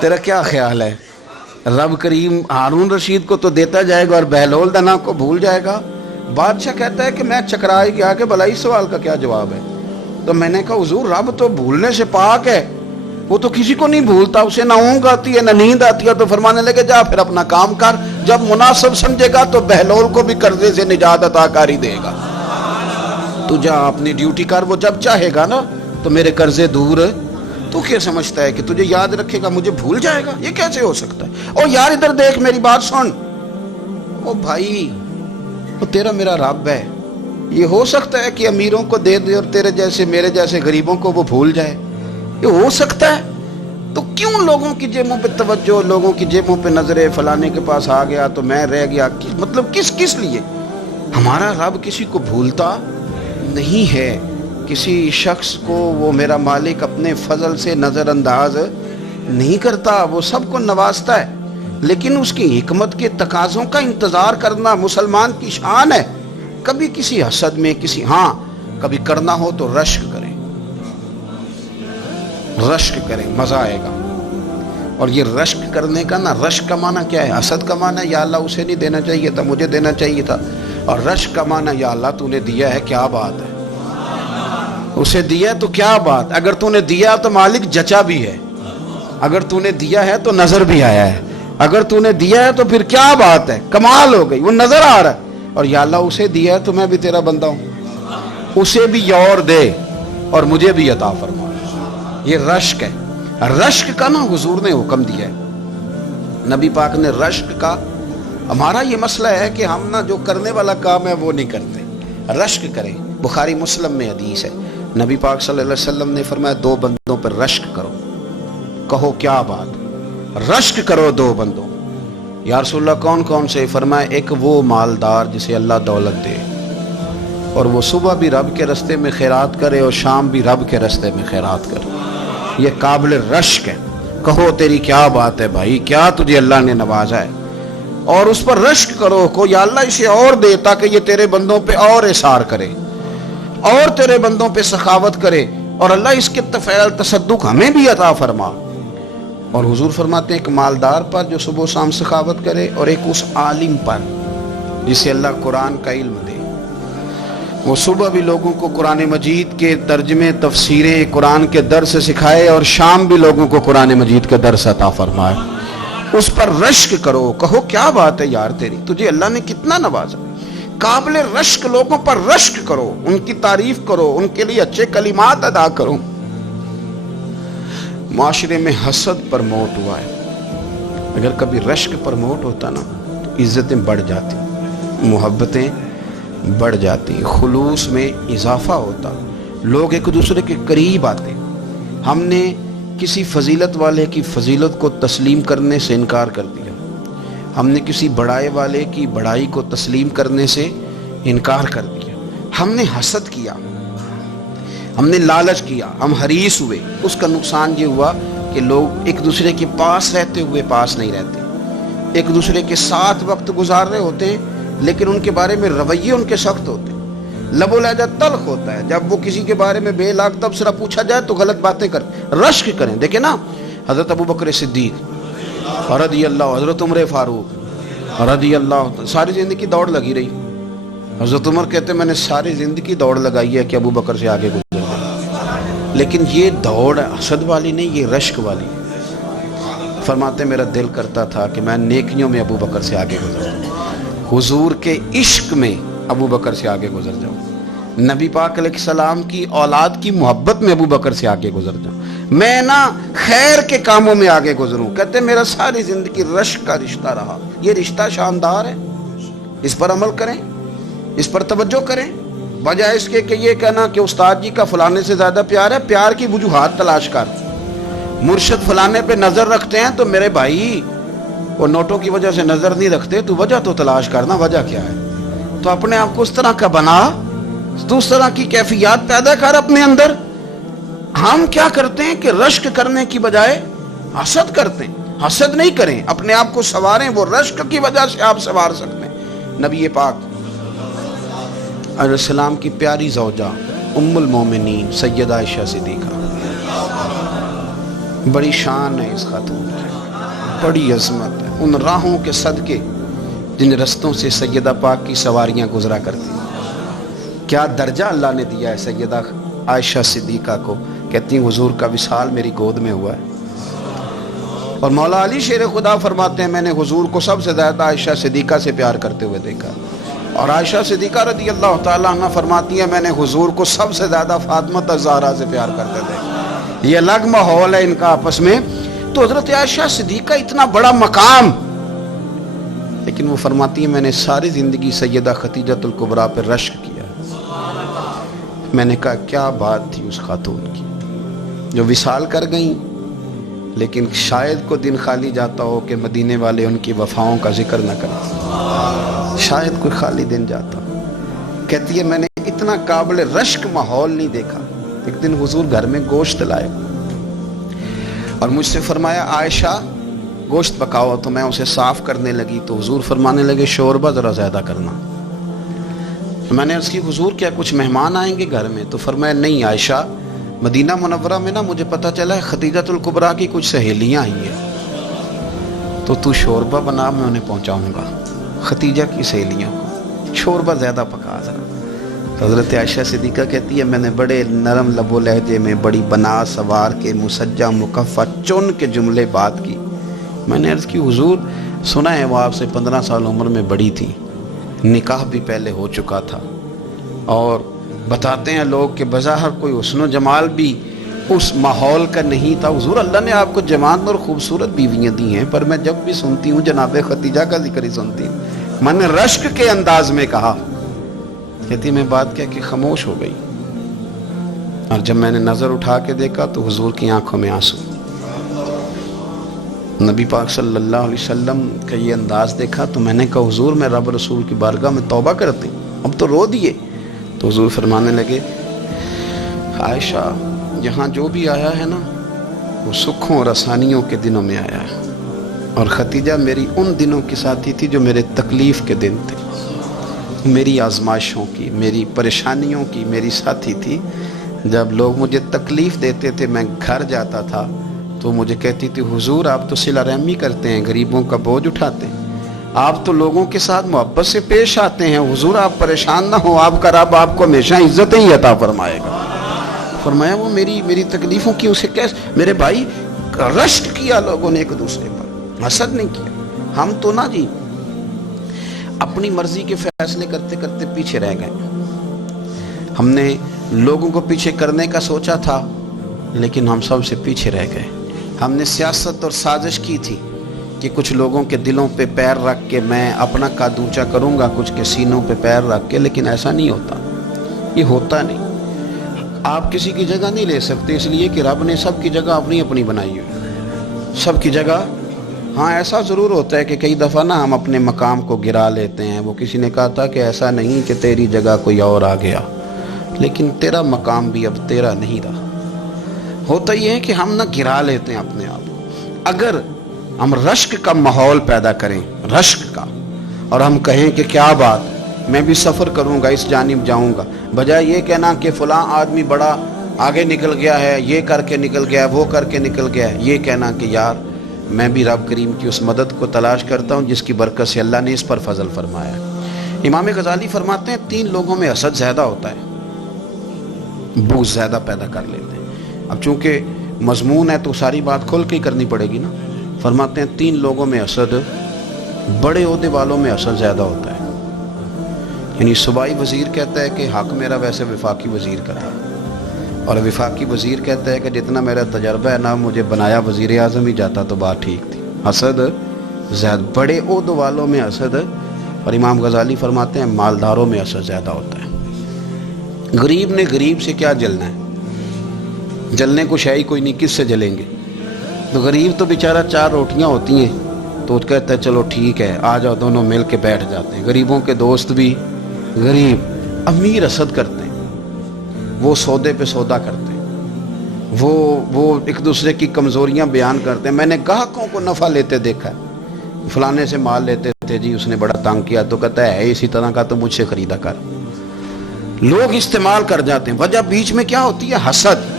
تیرا کیا خیال ہے؟ رب کریم ہارون رشید کو تو دیتا جائے گا اور بہلول دنا کو بھول جائے گا؟ بادشاہ کہتا ہے کہ میں چکرا ہی گیا کہ بھلا اس سوال کا کیا جواب ہے؟ تو میں نے کہا حضور رب تو بھولنے سے پاک ہے، وہ تو کسی کو نہیں بھولتا، اسے نہ اونگ آتی ہے نہ نیند آتی ہے۔ تو فرمانے لگے جا پھر اپنا کام کر، جب مناسب سمجھے گا تو بہلول کو بھی قرضے سے نجات عطا کاری دے گا۔ تو جا اپنی ڈیوٹی کر، وہ جب چاہے گا نا تو میرے قرضے دور۔ تو کیا سمجھتا ہے کہ تجھے یاد رکھے گا مجھے بھول جائے گا؟ یہ کیسے ہو سکتا ہے؟ او یار ادھر دیکھ، میری بات سن۔ او بھائی وہ تیرا میرا رب ہے، یہ ہو سکتا ہے کہ امیروں کو دے دے اور تیرے جیسے میرے جیسے غریبوں کو وہ بھول جائے؟ یہ ہو سکتا ہے؟ تو کیوں لوگوں کی جیبوں پہ توجہ، لوگوں کی جیبوں پہ نظریں، فلانے کے پاس آ گیا تو میں رہ گیا؟ مطلب کس لیے؟ ہمارا رب کسی کو بھولتا نہیں ہے، کسی شخص کو وہ میرا مالک اپنے فضل سے نظر انداز نہیں کرتا، وہ سب کو نوازتا ہے، لیکن اس کی حکمت کے تقاضوں کا انتظار کرنا مسلمان کی شان ہے۔ کبھی کسی حسد میں کبھی کرنا ہو تو رشک کریں، مزہ آئے گا۔ اور یہ رشک کرنے کا رشک کا معنی کیا ہے؟ حسد کا معنی یا اللہ اسے نہیں دینا چاہیے تھا، مجھے دینا چاہیے تھا، اور رشک کا معنی یا اللہ تو نے دیا ہے، کیا بات ہے، اسے دیا تو کیا بات، اگر تو نے دیا تو مالک جچا بھی ہے، اگر تو نے دیا ہے تو نظر بھی آیا ہے، اگر تو نے دیا ہے تو پھر کیا بات ہے، کمال ہو گئی، وہ نظر آ رہا ہے۔ اور یا اللہ اسے دیا ہے تو میں بھی تیرا بندہ ہوں، اسے بھی اور دے اور مجھے بھی عطا فرما۔ یہ رشک ہے، رشک کا حضور نے حکم دیا ہے، نبی پاک نے رشک کا۔ ہمارا یہ مسئلہ ہے کہ ہم جو کرنے والا کام ہے وہ نہیں کرتے، رشک کریں۔ بخاری مسلم میں حدیث ہے، نبی پاک صلی اللہ علیہ وسلم نے فرمایا 2 بندوں پر رشک کرو۔ کہو کیا بات؟ رشک کرو 2 بندوں۔ یا رسول اللہ کون کون سے؟ فرمایا ایک وہ مالدار جسے اللہ دولت دے اور وہ صبح بھی رب کے رستے میں خیرات کرے اور شام بھی رب کے رستے میں خیرات کرے، یہ قابل رشک ہے۔ کہو تیری کیا بات ہے بھائی، کیا تجھے اللہ نے نوازا ہے، اور اس پر رشک کرو کو یا اللہ اسے اور دے تاکہ یہ تیرے بندوں پہ اور اثار کرے اور تیرے بندوں پہ سخاوت کرے، اور اللہ اس کے فعل تصدق ہمیں بھی عطا فرما۔ اور حضور فرماتے ہیں ایک مالدار پر جو صبح و شام سخاوت کرے، اور ایک اس عالم پر جسے اللہ قرآن کا علم دے، وہ صبح بھی لوگوں کو قرآن مجید کے ترجمے، تفسیریں، قرآن کے درس سکھائے، اور شام بھی لوگوں کو قرآن مجید کا درس عطا فرمائے۔ اس پر رشک کرو، کہو کیا بات ہے یار تیری، تجھے اللہ نے کتنا نوازا۔ قابل رشک لوگوں پر رشک کرو، ان کی تعریف کرو، ان کے لیے اچھے کلمات ادا کرو۔ معاشرے میں حسد پرموٹ ہوا ہے، اگر کبھی رشک پرموٹ ہوتا تو عزتیں بڑھ جاتی، محبتیں بڑھ جاتی، خلوص میں اضافہ ہوتا، لوگ ایک دوسرے کے قریب آتے۔ ہم نے کسی فضیلت والے کی فضیلت کو تسلیم کرنے سے انکار کر دیا، ہم نے کسی بڑائی والے کی بڑائی کو تسلیم کرنے سے انکار کر دیا، ہم نے حسد کیا، ہم نے لالچ کیا، ہم حریص ہوئے۔ اس کا نقصان یہ ہوا کہ لوگ ایک دوسرے کے پاس رہتے ہوئے پاس نہیں رہتے، ایک دوسرے کے ساتھ وقت گزار رہے ہوتے ہیں لیکن ان کے بارے میں رویے ان کے سخت ہوتے ہیں، لب و لہجہ تلخ ہوتا ہے، جب وہ کسی کے بارے میں بے لاگ تبصرہ پوچھا جائے تو غلط باتیں کرتے۔ رشک کریں، دیکھیں نا حضرت ابو بکر صدیق رضی اللہ، حضرت عمر فاروق رضی اللہ، ساری زندگی دوڑ لگی رہی۔ حضرت عمر کہتے ہیں میں نے ساری زندگی دوڑ لگائی ہے کہ ابو بکر سے آگے گزر جائے، لیکن یہ دوڑ حسد والی نہیں، یہ رشک والی۔ فرماتے میرا دل کرتا تھا کہ میں نیکیوں میں ابو بکر سے آگے گزر جاؤں، حضور کے عشق میں ابو بکر سے آگے گزر جاؤں، نبی پاک علیہ السلام کی اولاد کی محبت میں ابو بکر سے آگے گزر جاؤں، میں خیر کے کاموں میں آگے گزروں۔ کہتے میرا ساری زندگی رشک کا رشتہ رہا، یہ رشتہ شاندار ہے، اس پر عمل کریں، اس پر توجہ کریں، بجائے اس کے کہ یہ کہنا کہ استاد جی کا فلانے سے زیادہ پیار ہے، پیار کی وجوہات تلاش کر۔ مرشد فلانے پہ نظر رکھتے ہیں تو میرے بھائی وہ نوٹوں کی وجہ سے نظر نہیں رکھتے، تو وجہ تو تلاش کرنا، وجہ کیا ہے، تو اپنے آپ کو اس طرح کا بنا، تو اس طرح کی کیفیات پیدا کر اپنے اندر۔ ہم کیا کرتے ہیں کہ رشک کرنے کی بجائے حسد کرتے ہیں۔ حسد نہیں کریں، اپنے آپ کو سنواریں، وہ رشک کی وجہ سے آپ سنوار سکتے ہیں۔ نبی پاک علیہ السلام کی پیاری زوجہ ام المومنین سیدہ عائشہ صدیقہ بڑی شان ہے اس خاتون کی، بڑی عظمت ہے ان راہوں کے صدقے جن رستوں سے سیدہ پاک کی سواریاں گزرا کرتی ہیں۔ کیا درجہ اللہ نے دیا ہے سیدہ عائشہ صدیقہ کو، کہتی ہیں حضور کا وصال میری گود میں ہوا ہے۔ اور مولا علی شیر خدا فرماتے ہیں میں نے حضور کو سب سے زیادہ عائشہ صدیقہ سے پیار کرتے ہوئے دیکھا، اور عائشہ صدیقہ رضی اللہ تعالیٰ عنہ فرماتی ہیں میں نے حضور کو سب سے زیادہ فاطمہ الزہرا سے پیار کرتے تھے۔ یہ الگ ماحول ہے ان کا آپس میں۔ تو حضرت عائشہ صدیقہ اتنا بڑا مقام، لیکن وہ فرماتی ہیں میں نے ساری زندگی سیدہ خدیجہ الکبریٰ پہ رشک کیا۔ میں نے کہا کیا بات تھی اس خاتون کی جو وصال کر گئیں، لیکن شاید کو دن خالی جاتا ہو کہ مدینے والے ان کی وفاؤں کا ذکر نہ کریں، شاید کوئی خالی دن جاتا ہو۔ کہتی ہے میں نے اتنا قابل رشک ماحول نہیں دیکھا۔ ایک دن حضور گھر میں گوشت لائے اور مجھ سے فرمایا عائشہ گوشت پکاؤ، تو میں اسے صاف کرنے لگی تو حضور فرمانے لگے شوربہ ذرا زیادہ کرنا۔ میں نے عرض کی حضور کیا کچھ مہمان آئیں گے گھر میں؟ تو فرمایا نہیں عائشہ، مدینہ منورہ میں نا مجھے پتہ چلا ہے خدیجہ الکبریٰ کی کچھ سہیلیاں آئی ہیں، تو شوربہ بنا، میں انہیں پہنچاؤں گا، خدیجہ کی سہیلیوں کو شوربہ زیادہ پکا ذرا۔ حضرت عائشہ صدیقہ کہتی ہے میں نے بڑے نرم لب و لہجے میں بڑی بنا سوار کے مسجع مکفہ چن کے جملے بات کی۔ میں نے عرض کی حضور سنا ہے وہ آپ سے 15 سال عمر میں بڑی تھی، نکاح بھی پہلے ہو چکا تھا، اور بتاتے ہیں لوگ کہ بظاہر کوئی حسن و جمال بھی اس ماحول کا نہیں تھا۔ حضور اللہ نے آپ کو جوان اور خوبصورت بیویاں دی ہیں، پر میں جب بھی سنتی ہوں جناب خدیجہ کا ذکر ہی سنتی ہوں۔ میں نے رشک کے انداز میں کہا، کہتی میں بات کہہ کے خاموش ہو گئی، اور جب میں نے نظر اٹھا کے دیکھا تو حضور کی آنکھوں میں آنسو۔ نبی پاک صلی اللہ علیہ وسلم کا یہ انداز دیکھا تو میں نے کہا حضور میں رب رسول کی بارگاہ میں توبہ کرتی ہوں، اب تو رو دیے۔ تو حضور فرمانے لگے عائشہ یہاں جو بھی آیا ہے نا وہ سکھوں اور آسانیوں کے دنوں میں آیا ہے، اور خدیجہ میری ان دنوں کی ساتھی تھی جو میرے تکلیف کے دن تھے، میری آزمائشوں کی، میری پریشانیوں کی میری ساتھی تھی۔ جب لوگ مجھے تکلیف دیتے تھے میں گھر جاتا تھا تو مجھے کہتی تھی حضور آپ تو صلہ رحمی کرتے ہیں، غریبوں کا بوجھ اٹھاتے ہیں، آپ تو لوگوں کے ساتھ محبت سے پیش آتے ہیں، حضور آپ پریشان نہ ہوں، آپ کا رب آپ کو ہمیشہ عزتیں ہی عطا فرمائے گا۔ فرمایا وہ میری تکلیفوں کی اسے کیسے، میرے بھائی رشک کیا لوگوں نے ایک دوسرے پر، حسد نہیں کیا۔ ہم تو نا جی اپنی مرضی کے فیصلے کرتے کرتے پیچھے رہ گئے، ہم نے لوگوں کو پیچھے کرنے کا سوچا تھا لیکن ہم سب سے پیچھے رہ گئے۔ ہم نے سیاست اور سازش کی تھی کہ کچھ لوگوں کے دلوں پہ پیر رکھ کے میں اپنا قد اونچا کروں گا، کچھ کے سینوں پہ پیر رکھ کے، لیکن ایسا نہیں ہوتا، یہ ہوتا نہیں۔ آپ کسی کی جگہ نہیں لے سکتے، اس لیے کہ رب نے سب کی جگہ اپنی اپنی بنائی ہوئی، سب کی جگہ۔ ہاں ایسا ضرور ہوتا ہے کہ کئی دفعہ نا ہم اپنے مقام کو گرا لیتے ہیں۔ وہ کسی نے کہا تھا کہ ایسا نہیں کہ تیری جگہ کوئی اور آ گیا، لیکن تیرا مقام بھی اب تیرا نہیں رہا۔ ہوتا یہ ہے کہ ہم نہ گرا لیتے ہیں اپنے آپ کو۔ اگر ہم رشک کا ماحول پیدا کریں، رشک کا، اور ہم کہیں کہ کیا بات میں بھی سفر کروں گا، اس جانب جاؤں گا، بجائے یہ کہنا کہ فلاں آدمی بڑا آگے نکل گیا ہے، یہ کر کے نکل گیا ہے، وہ کر کے نکل گیا ہے، یہ کہنا کہ یار میں بھی رب کریم کی اس مدد کو تلاش کرتا ہوں جس کی برکت سے اللہ نے اس پر فضل فرمایا ہے۔ امام غزالی فرماتے ہیں 3 لوگوں میں حسد زیادہ ہوتا ہے، بغض زیادہ پیدا کر لیتے ہیں۔ اب چونکہ مضمون ہے تو ساری بات کھل کے ہی کرنی پڑے گی نا۔ فرماتے ہیں 3 لوگوں میں حسد، بڑے عہدے والوں میں حسد زیادہ ہوتا ہے۔ یعنی صوبائی وزیر کہتا ہے کہ حق میرا ویسے وفاقی وزیر کا تھا، اور وفاقی وزیر کہتا ہے کہ جتنا میرا تجربہ ہے نا مجھے بنایا وزیر اعظم ہی جاتا تو بات ٹھیک تھی۔ حسد زیادہ، بڑے عہدے والوں میں حسد، اور امام غزالی فرماتے ہیں مالداروں میں حسد زیادہ ہوتا ہے۔ غریب نے غریب سے کیا جلنا ہے، جلنے کو شے ہی کوئی نہیں، کس سے جلیں گے؟ تو غریب تو بیچارہ 4 روٹیاں ہوتی ہیں تو کہتا ہے چلو ٹھیک ہے آ جاؤ، دونوں مل کے بیٹھ جاتے ہیں۔ غریبوں کے دوست بھی غریب، امیر حسد کرتے ہیں، وہ سودے پہ سودا کرتے ہیں، وہ ایک دوسرے کی کمزوریاں بیان کرتے ہیں۔ میں نے گاہکوں کو نفع لیتے دیکھا ہے، فلانے سے مال لیتے تھے جی اس نے بڑا تنگ کیا، تو کہتا ہے اسی طرح کا تو مجھ سے خریدا کر۔ لوگ استعمال کر جاتے ہیں، وجہ بیچ میں کیا ہوتی ہے؟ حسد۔